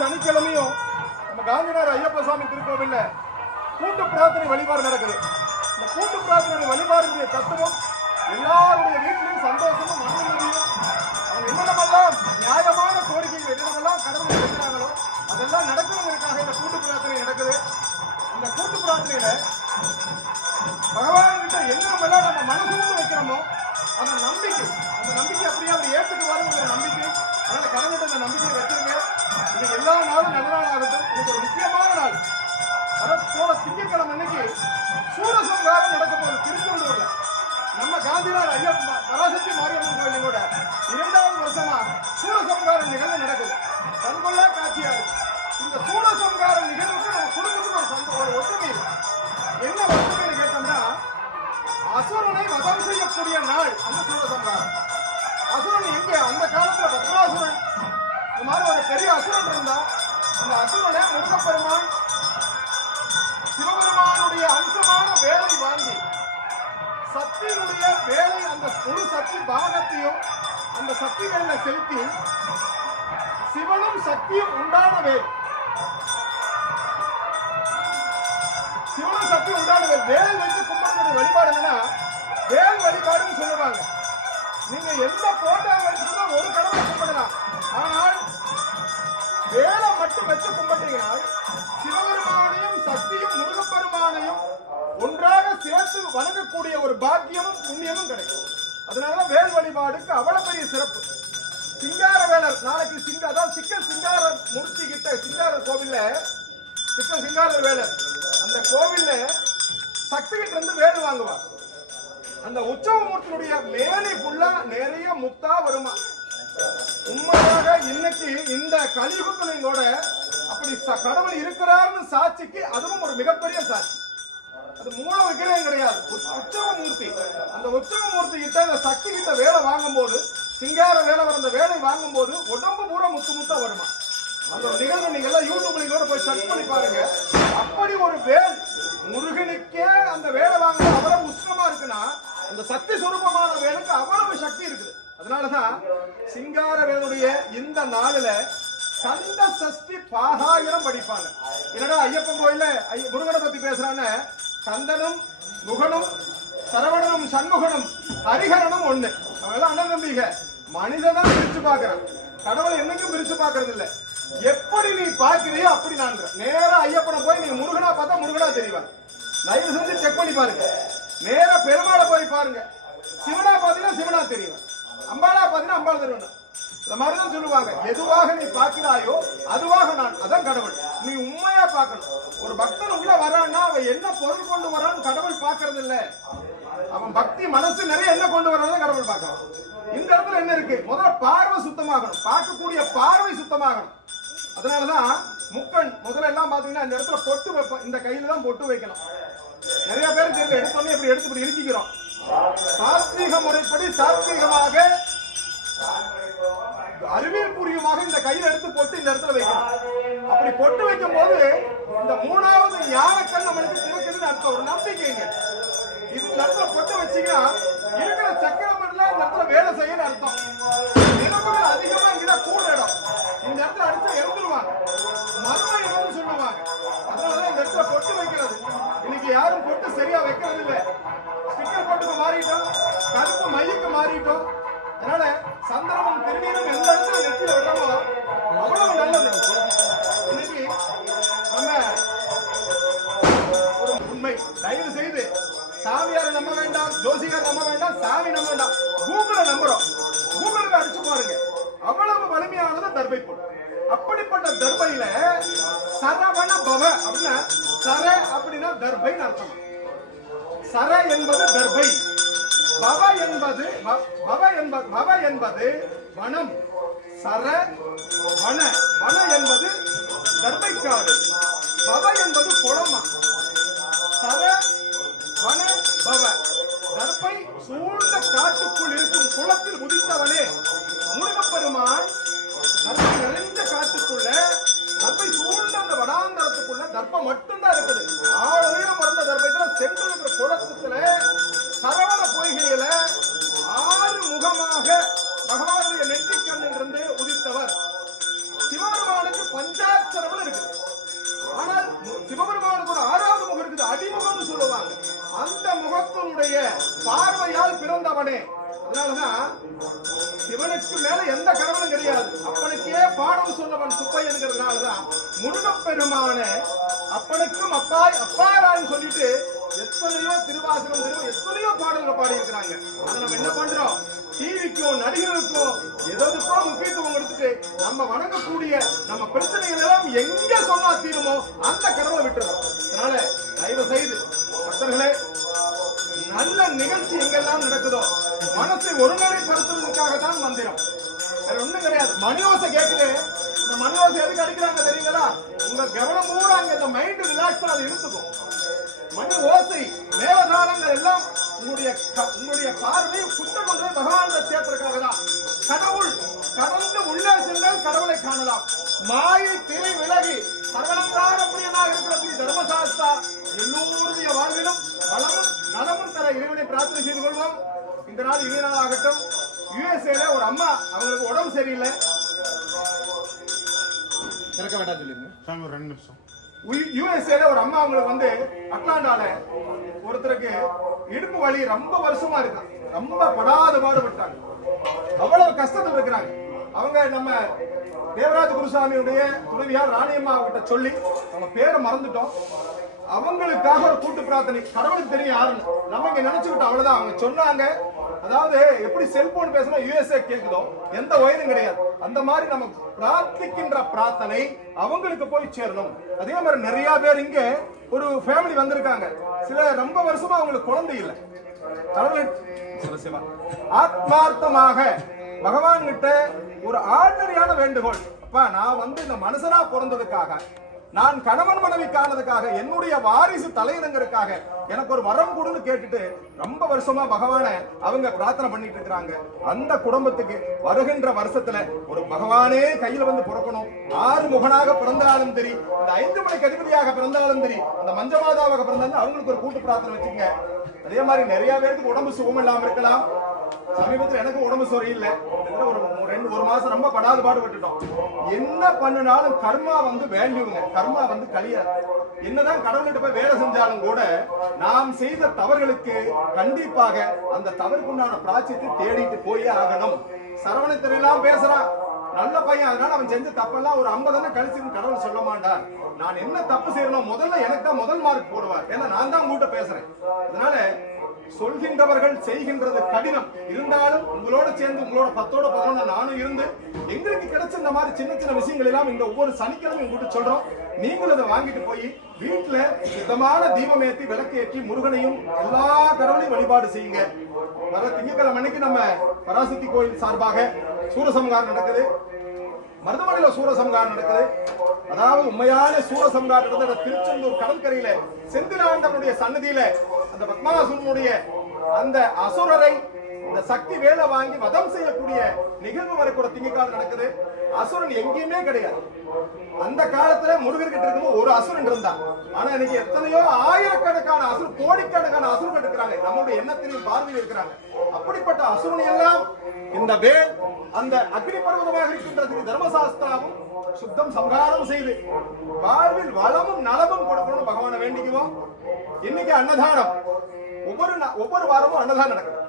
சனிக்கிழமையும் நம்ம காந்திநகர் ஐயப்ப சுவாமி திருக்கோவில்ல கூட்டு பிரார்த்தனை வழிபாடு நடக்குது. இந்த கூட்டு பிரார்த்தனை வழிபாடுடைய தத்துவம் எல்லாருடைய வீட்டிலும் சந்தோஷமும் மனநிலையும் அவங்க என்னென்னமெல்லாம் நியாயமான கோரிக்கைகள் என்னென்னமெல்லாம் கடவுள் வைக்கிறாங்களோ அதெல்லாம் நடக்கணுங்கிறதுக்காக இந்த கூட்டு பிரார்த்தனை நடக்குது. இந்த கூட்டு பிரார்த்தனையில பகவான் கிட்ட என்னென்னமெல்லாம் நம்ம மனசுன்னு வைக்கிறோமோ அந்த நம்பிக்கை அப்படியே அவர் ஏற்றுக்குவாருங்கிற நம்பிக்கை. அதனால கடவுள்கிட்ட அந்த நம்பிக்கையை வச்சிருங்க. இது எல்லா நாளும் நல்ல நாள் ஆகட்டும். இது ஒரு முக்கியமான நாள். போன திங்கட்கிழமை அன்னைக்கு சூரசம்ஹாரம் நடக்க போகுது திருச்செந்தூர்ல. நம்ம காந்திநகர் ஐயப்ப பராசக்தி மாரியம்மன் கோயிலும் கூட 2வது வருஷமா சூரசம்ஹார நிகழ்வு நடக்குது. கண்கொள்ளா காட்சியா இருக்கு. இந்த சூரசம்ஹார நிகழ்வுக்கு நம்ம குடும்பத்துக்கு ஒரு ஒற்றுமை இருக்கு. என்ன ஒற்றுமைன்னு கேட்டோம்னா அசுரனை வதம் செய்யக்கூடிய நாள் அந்த சூரசம்ஹாரம். அசுரன் எங்க அந்த காலத்துல பத்மாசுரன் இந்த மாதிரி ஒரு பெரிய அசுரன் இருந்தா அந்த அசுரனை முருகப்பெருமான் சிவபெருமானுடைய அம்சமான வேலை வாங்கி சக்தியினுடைய வேலை அந்த முழு சக்தி பாகத்தையும் அந்த சக்தி வேலை செலுத்தி சிவனும் சக்தியும் உண்டான வேல் சிவனும் சக்தி உண்டான வேல் வச்சு கும்பிடக்கூடிய வழிபாடு என்னன்னா வேல் வழிபாடுன்னு சொல்லுவாங்க. நீங்க எந்த போட்டோ வச்சுதான் ஒரு கடவுளை கும்பிடலாம். ஆனால் வேலை மட்டும் வச்சு கும்பிட்டீங்கன்னா சிவபெருமானையும் சக்தியும் முருகப்பெருமானையும் ஒன்றாக சேர்த்து வணங்கக்கூடிய ஒரு பாக்கியமும் புண்ணியமும் கிடைக்கும். அதனாலதான் வேல் வழிபாடுக்கு அவ்வளவு பெரிய சிறப்பு. சிங்கார வேலர் நாளைக்கு அதாவது சிக்கல் சிங்கார மூர்த்தி கிட்ட சிங்கார கோவில்ல சிக்கல் சிங்கார வேலர் அந்த கோவில்ல சக்தி கிட்ட இருந்து வேல் வாங்குவார். அந்த உற்சவ மூர்த்தியுடைய மேனி ஃபுல்லா நிறைய முத்தா வருமா. உண்மையாக இன்னைக்கு இந்த கலியுகத்திலையும் கூட அப்படி கடவுள் இருக்கிறார்னு சாட்சிக்கு அதுவும் ஒரு மிகப்பெரிய சாட்சி. அது மூல விக்கிரகம் கிடையாது, உற்சவ மூர்த்தி. அந்த உற்சவ மூர்த்தி கிட்ட அந்த சக்தி கிட்ட வேலை வாங்கும் போது சிங்கார வேலை வந்த வேலை வாங்கும் போது உடம்பு பூரா முத்தா வருமா. அந்த நிகழ்வு நீங்க எல்லாம் யூடியூப்ல கூட போய் சர்ச் பண்ணி பாருங்க. அப்படி ஒரு வேல் முருகனுக்கே அந்த வேலை வாங்க அவ்வளவு உஷ்ணமா இருக்குன்னா அந்த சக்தி சுரூபமான வேலுக்கு அவ்வளவு சக்தி இருக்குது. அதனாலதான் சிங்கார வேலுடைய இந்த நாளில கந்த சஷ்டி பாகாயிரம் படிப்பாங்க. என்னடா ஐயப்பன் கோயில முருகனை பத்தி பேசுறான்னு கந்தனும் முகனும் சரவணனும் சண்முகனும் ஹரிஹரனும் ஒண்ணு. அவங்க எல்லாம் அண்ணன் தம்பிக. மனிததான் பிரிச்சு பாக்குறான், கடவுளை என்னைக்கும் பிரிச்சு பாக்குறது இல்ல. எப்படி நீ பாக்குறியோ அப்படி நான் நேரா ஐயப்பனை போய் நீங்க முருகனா பார்த்தா முருகனா தெரிவாங்க. தயவு செஞ்சு செக் பண்ணி பாருங்க. நேரா பெருமாளை போய் பாருங்க, சிவனா பாத்தீங்கன்னா சிவனா தெரியும், அம்பாளா பாத்தீங்கன்னா அம்பாள் தெரியும். இந்த மாதிரிதான் சொல்லுவாங்க. எதுவாக நீ பார்க்கிறாயோ அதுவாக நான், அதான் கடவுள். நீ உண்மையா பார்க்கணும். ஒரு பக்தன் உள்ள வரான்னா அவன் என்ன பொருள் கொண்டு வரான்னு கடவுள் பார்க்கறது இல்ல. அவன் பக்தி மனசு நிறைய என்ன கொண்டு வரான்னு கடவுள் பார்க்கணும். இந்த இடத்துல என்ன இருக்கு? முதல்ல பார்வை சுத்தமாகணும், பார்க்கக்கூடிய பார்வை சுத்தமாகணும். அதனாலதான் முக்கண் முதல்ல எல்லாம் பாத்தீங்கன்னா இந்த இடத்துல பொட்டு வைப்போம். இந்த கையில தான் பொட்டு வைக்கணும். நிறைய பேருக்கு தெரியல, எடுத்தோன்னே இப்படி எடுத்து இப்படி இறுக்கிக்கிறோம். சாத்வீக முறைப்படி சாத்வீகமாக அறிவியல் பூர்வமாக இந்த கையில எடுத்து போட்டு இந்த இடத்துல வைக்கணும். அப்படி பொட்டு வைக்கும் போது இந்த 3வது ஞானக்கண் நம்மளுக்கு திறக்குதுன்னு அர்த்தம். ஒரு நம்பிக்கைங்க. இந்த இடத்துல பொட்டு வச்சீங்கன்னா இருக்கிற சக்கரமண்டல இந்த இடத்துல வேலை செய்யணும் அர்த்தம். நிலவுகள் அதிகமா இங்கதான் கூட இடம். இந்த இடத்துல அடிச்சா இறந்துருவாங்க, மர்ம இடம்னு சொல்லுவாங்க. அதனாலதான் இந்த இடத்துல பொட்டு வைக்கிறது. இன்னைக்கு யாரும் பொட்டு சரியா வைக்கிறது இல்லை. ஸ்டிக்கர் பொட்டுக்கு மாறிட்டோம், கருப்பு மையுக்கு மாறிட்டோம். அதனால சந்திரமும் திருநீரும் எந்த இடத்துல நெத்தியில விடுறோமோ அவ்வளவு நல்லது. இன்னைக்கு நம்ம ஒரு உண்மை, தயவு செய்து சாமியாரை நம்ப வேண்டாம், ஜோசியார் நம்ப வேண்டாம், சாமி நம்ப வேண்டாம், கூகுளை நம்புறோம். கூகுளுக்கு அடிச்சு பாருங்க, அவ்வளவு வலிமையானது தர்பை பொருள். அப்படிப்பட்ட தர்பையில சரவண பவ அப்படின்னா சர அப்படின்னா தர்பைன்னு அர்த்தம். சர என்பது தர்பை, பவ என்பது வனம். சர வன, வன என்பது தர்பைக்காடு, பவ என்பது குளமா. சர வன பவ, தர்பை சூழ்ந்த காட்டுக்குள் இருக்கும் குளத்தில் உதித்தவனே முருகப்பெருமான். தர்பை நிறைந்த காட்டுக்குள்ள, தர்பை சூழ்ந்த அந்த வடாந்தரத்துக்குள்ள தர்பம் மட்டும்தான் இருக்குது. 6 உயரம் பிறந்த தர்பைத்துல சென்று இருக்கிற குளத்துல சரவண பொய்கையில 6 முகமாக பகவானுடைய நெற்றிக்கண்ணில் இருந்து உதித்தவர். சிவபெருமானுக்கு பஞ்சா சிவனுடைய பார்வையால் பிறந்தவனே. அதனாலதான் சிவனுக்கு மேல எந்த கடவுளும் கிடையாது. அப்பனுக்கே பாடம் சொன்னவன் சுப்பையன்கிறதுனாலதான் முருகப்பெருமான அப்பனுக்கும் அப்பாய் அப்பாரான்னு சொல்லிட்டு எத்தனையோ திருவாசகம் எத்தனையோ பாடல்கள் பாடி இருக்கிறாங்க. அதை நம்ம என்ன பண்றோம்? டிவிக்கும் நடிகர்களுக்கும் எதற்கோ முக்கியத்துவம் கொடுத்துட்டு நம்ம வணங்கக்கூடிய நம்ம பிரச்சனைகள் எல்லாம் எங்க சொன்னா தீருமோ அந்த கடவுளை விட்டுறோம். அதனால தயவு செய்து பக்தர்களே, நல்ல நிகழ்ச்சி எங்கெல்லாம் நடக்குதோ மனசை ஒருநிலைப்படுத்துவதற்காக தான் மந்திரம், வேற ஒண்ணும் கிடையாது. மணி ஓசை கேட்குது. இந்த மணி ஓசை எதுக்கு அடிக்கிறாங்க தெரியுங்களா? உங்க கவனம் ஊராங்க, இந்த மைண்ட் ரிலாக்ஸ் அது இழுத்துக்கும். மணி ஓசை மேலதாளங்கள் எல்லாம் உங்களுடைய பார்வை சுத்தம் கொண்டு பகவான் சேர்ப்பதற்காக தான். கடவுள் கடந்து உள்ளே சென்றால் கடவுளை காணலாம். மாயை திரை விலகி சர்வலங்கார பிரியனாக இருக்கிற தர்மசாஸ்தா எல்லோருடைய வாழ்விலும் வளமும் நலமும் தர இறைவனை பிரார்த்தனை செய்து கொள்வோம். இந்த நாள் இனிய நாள் ஆகட்டும். யுஎஸ்ஏல ஒரு அம்மா, அவங்களுக்கு உடம்பு சரியில்லை, திறக்க வேண்டாம் சொல்லிருங்க. 2 நிமிஷம். யுஎஸ்ஏல ஒரு அம்மா அவங்களுக்கு வந்து அட்லாண்டால ஒருத்தருக்கு இடுப்பு வலி ரொம்ப வருஷமா இருக்கு, ரொம்ப படாத பாடுபட்டாங்க, அவ்வளவு கஷ்டத்தில் இருக்கிறாங்க. அவங்க நம்ம தேவராஜ குருசாமியுடைய துணைவியார் ராணியம்மா கிட்ட சொல்லி அவங்க பேரை மறந்துட்டோம், அவங்களுக்காக ஒரு கூட்டு பிரார்த்தனை. கடவுளுக்கு தெரியும் யாருன்னு நம்ம இங்க நினைச்சுக்கிட்டோம், அவ்வளவுதான். அவங்க சொன்னாங்க, அதாவது எப்படி செல்போன் பேசினா யுஎஸ்ஏ கேக்குதோ எந்த ஒயரும் கிடையாது, அந்த மாதிரி நம்ம பிரார்த்திக்கின்ற பிரார்த்தனை அவங்களுக்கு போய் சேரணும். அதே மாதிரி நிறைய பேர் இங்க ஒரு ஃபேமிலி வந்திருக்காங்க, சில ரொம்ப வருஷமா அவங்களுக்கு குழந்தை இல்லை. ஆத்மார்த்தமாக பகவான் கிட்ட ஒரு ஆர்டினரியான வேண்டுகோள், அப்பா நான் வந்து இந்த மனுஷனா பிறந்ததுக்காக, நான் கணவன் மனைவி காணதுக்காக, என்னுடைய வாரிசு தலையினங்களுக்காக எனக்கு ஒரு வரம் கொடுன்னு கேட்டுட்டு ரொம்ப வருஷமா பகவானை அவங்க பிரார்த்தனை பண்ணிட்டு இருக்கிறாங்க. அந்த குடும்பத்துக்கு வருகின்ற வருஷத்துல ஒரு பகவானே கையில வந்து பிறக்கணும். 6 முகனாக பிறந்தாலும் சரி, இந்த 5 மணிக்கு அதிபதியாக பிறந்தாலும் சரி, அந்த மஞ்சமாதாவாக பிறந்தாலும் அவங்களுக்கு ஒரு கூட்டு பிரார்த்தனை வச்சுங்க. அதே மாதிரி நிறைய பேருக்கு உடம்பு சுகம் இல்லாம இருக்கலாம். சமீபத்தில் எனக்கு உடம்பு சரியில்லை, ஒரு மாசம் ரொம்ப படாது பாடுபட்டுட்டோம். என்ன பண்ணினாலும் கர்மா வந்து வேல்யூங்க, கர்மா வந்து கழியாது. என்னதான் கடவுள்கிட்ட போய் வேலை செஞ்சாலும் கூட நாம் செய்த தவறுகளுக்கு கண்டிப்பாக அந்த தவறுக்குண்டான பிராச்சியத்தை தேடிட்டு போயே ஆகணும். சரவணத்திலாம் பேசுறான், நல்ல பையன், அதனால அவன் செஞ்ச தப்பெல்லாம் ஒரு 50 கழிச்சு கடவுள் சொல்ல மாட்டார். நான் என்ன தப்பு செய்யணும் முதல்ல எனக்கு தான் முதல் மார்க் போடுவார், ஏன்னா நான் தான் உங்ககிட்ட பேசுறேன். அதனால சொல்கின்றவர்கள் செய்கின்றது கடினம் இருந்தாலும் உங்களோட சேர்ந்து உங்களோட 10ஓட 11 நானும் இருந்து எங்களுக்கு கிடைச்ச இந்த மாதிரி சின்ன சின்ன விஷயங்கள் எல்லாம் இந்த ஒவ்வொரு சனிக்கிழமை உங்ககிட்ட சொல்றோம். நீங்களும் அதை வாங்கிட்டு போய் வீட்டுல சுத்தமான தீபம் ஏற்றி விளக்கு ஏற்றி முருகனையும் எல்லா கடவுளையும் வழிபாடு செய்யுங்க. வர திங்கட்கிழமை அன்னைக்கு நம்ம பராசக்தி கோயில் சார்பாக சூரசம்ஹாரம் நடக்குது, மருதமலையில சூரசம்ஹாரம் நடக்குது. அதாவது உண்மையான சூரசம்ஹாரம் நடந்த திருச்செந்தூர் கடற்கரையில செந்திலாண்டவனுடைய சன்னதியில அந்த பத்மாசுரனுடைய அந்த அசுரரை இந்த சக்தி வேலை வாங்கி வதம் செய்யக்கூடிய நிகழ்வு வரைக்கூட திங்கக்காலம் நடக்குது. அசுரன் எங்கேயுமே கிடையாது. அந்த காலத்துல முருகர்கிட்ட இருக்கும்போது ஒரு அசுரன் இருந்தான். ஆனா இன்னைக்கு எத்தனையோ ஆயிரக்கணக்கான அசுரன், கோடிக்கணக்கான அசுரர்கள் இருக்கிறாங்க, நம்மளுடைய எண்ணத்திலையும் பார்வையில் இருக்கிறாங்க. அப்படிப்பட்ட அசுரனை எல்லாம் இந்த வேல் அந்த அக்னி பர்வதமாக இருக்கின்ற தர்மசாஸ்திராவும் சுத்தம் சம்ஹாரம் செய்து வாழ்வில் வளமும் நலமும் கொடுக்கணும் பகவானை வேண்டிக்குவோம். இன்னைக்கு அன்னதானம் ஒவ்வொரு வாரமும் அன்னதானம் நடக்குது.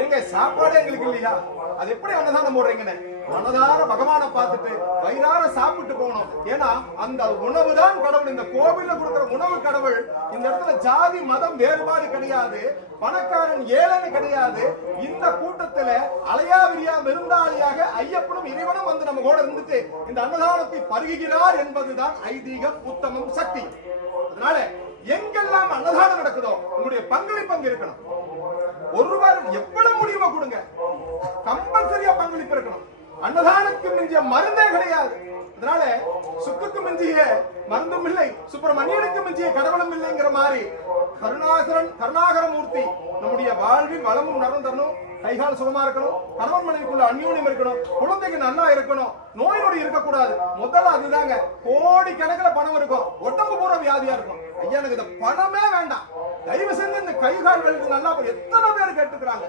எங்க சாப்பாடு எங்களுக்கு இல்லையா? அது எப்படி அன்னதானம் போடுறீங்கன்னு மனதார பகவானை பார்த்துட்டு வயிறார சாப்பிட்டு போகணும். ஏன்னா அந்த உணவு தான் கடவுள். இந்த கோவில்ல கொடுக்கிற உணவு கடவுள். இந்த இடத்துல ஜாதி மதம் வேறுபாடு கிடையாது, பணக்காரன் ஏழனை கிடையாது. இந்த கூட்டத்துல அலையாவிரியா விருந்தாளியாக ஐயப்பனும் இறைவனும் வந்து நம்ம கூட இருந்துட்டு இந்த அன்னதானத்தை பருகுகிறார் என்பதுதான் ஐதீகம், உத்தமம், சக்தி. அதனால எங்கெல்லாம் அன்னதானம் நடக்குதோ உங்களுடைய பங்களிப்பு இருக்கணும். ஒருவர் எவ்வளவு முடியுமோ கொடுங்க, கம்பல்சரியா பங்களிப்பு இருக்கணும். அன்னதானத்துக்கு மிஞ்சிய மருந்தே கிடையாது. அதனால சுக்குக்கு மிஞ்சிய மருந்தும் இல்லை, சுப்பிரமணியனுக்கு மிஞ்சிய கடவுளும் இல்லைங்கிற மாதிரி கருணாகரமூர்த்தி நம்முடைய வாழ்வில் வளமும் நலம் தரணும், கைகால் சுகமா இருக்கணும், கணவன் மனைவிக்குள்ள அந்யோன்யம் இருக்கணும், குழந்தைக்கு நல்லா இருக்கணும், நோய் நொடி இருக்கக்கூடாது. முதல்ல அதுதாங்க. கோடி கணக்கில் பணம் இருக்கும், உடம்பு பூரா வியாதியா இருக்கும். ஐயா எனக்கு இந்த பணமே வேண்டாம், தயவு செஞ்சு இந்த கைகால்களுக்கு நல்லா. எத்தனை பேர் கேட்டுக்கிறாங்க.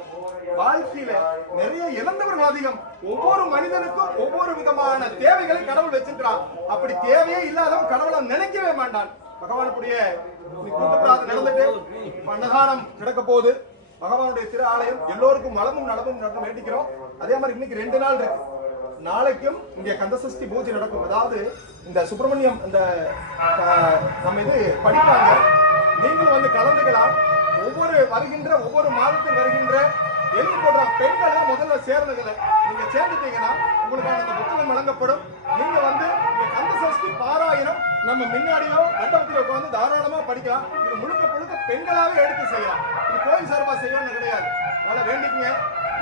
வாழ்க்கையில நிறைய இழந்தவர்கள் அதிகம். ஒவ்வொரு மனிதனுக்கும் ஒவ்வொரு விதமான தேவைகளை கடவுள் வச்சிருக்கிறான். அப்படி தேவையே இல்லாதவன் கடவுளை நினைக்கவே மாட்டான். பகவானுடைய கூட்டு பிரார்த்தனை நடந்துட்டு அன்னதானம் கிடக்க போகுது. பகவானுடைய திரு ஆலயம் எல்லோருக்கும் வளமும் நலமும் நடக்கும் வேண்டிக்கிறோம். அதே மாதிரி இன்னைக்கு 2 நாள் இருக்கு. நாளைக்கும் இங்க கந்தசஷ்டி பூஜை நடக்கும். அதாவது இந்த சுப்பிரமணியம் இந்த நம்ம இது படிப்பாங்க. நீங்களும் வந்து கலந்துக்கலாம். ஒவ்வொரு மாதத்தில் வருகின்ற எழுதி போடுறாங்க. பெண்களை முதல்ல சேர்ந்ததில்லை. நீங்க சேர்ந்துட்டீங்கன்னா உங்களுக்கான அந்த புத்தகம் வழங்கப்படும். நீங்க வந்து கந்தசஷ்டி பாராயணம் நம்ம முன்னாடியோ மண்டபத்திலோ உட்காந்து தாராளமா படிக்கலாம். இது முழுக்க பெண்களாவே எடுத்து செய்யலாம். இது கோயில் சார்பா செய்யணும்னு கிடையாது. அதனால வேண்டிக்கங்க.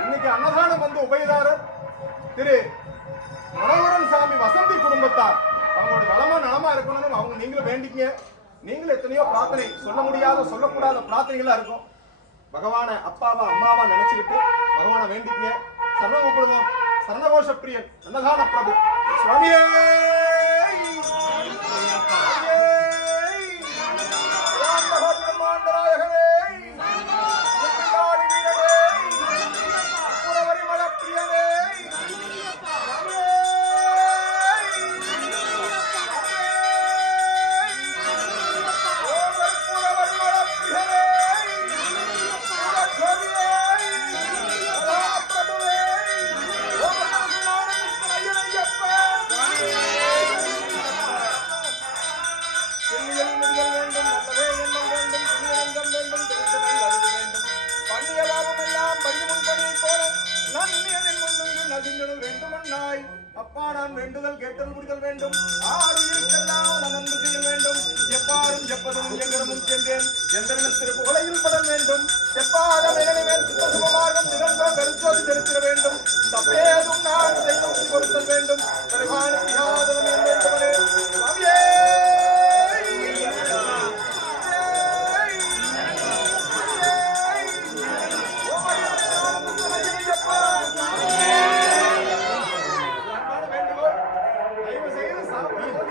இன்னைக்கு அன்னதானம் வந்து உபயதாரர் திரு மனோகரன் சாமி வசந்தி குடும்பத்தார் அவங்களுடைய வளமா நலமா இருக்கணும்னு அவங்க நீங்களும் வேண்டிக்கங்க. நீங்களும் எத்தனையோ பிரார்த்தனை சொல்ல முடியாத சொல்லக்கூடாத பிரார்த்தனைகளா இருக்கும். பகவான அப்பாவா அம்மாவா நினைச்சுக்கிட்டு பகவான வேண்டிக்கங்க. சரணம் கூப்பிடுவோம். சரணகோஷ பிரியன் அன்னதான பிரபு சுவாமியே அப்பா நான் வேண்டுதல் கேட்டல் முடிதல் வேண்டும். ஆடுயிருக்கெல்லாம் நன்கு செய்ய வேண்டும். எப்பாரும் எப்பதும் எங்கடமும் சென்றேன் எந்திரத்திற்கு உலகில் படல் வேண்டும். எப்பாரம் எனவே சுபமார்க்கம் நிரம்ப கருத்தோடு செலுத்திட வேண்டும். தப்பேதும் நான் செய்யும் கொடுத்தல் வேண்டும். தருவான பியாதவன் வேண்டுமனே சுவாமியே தயவு செய்து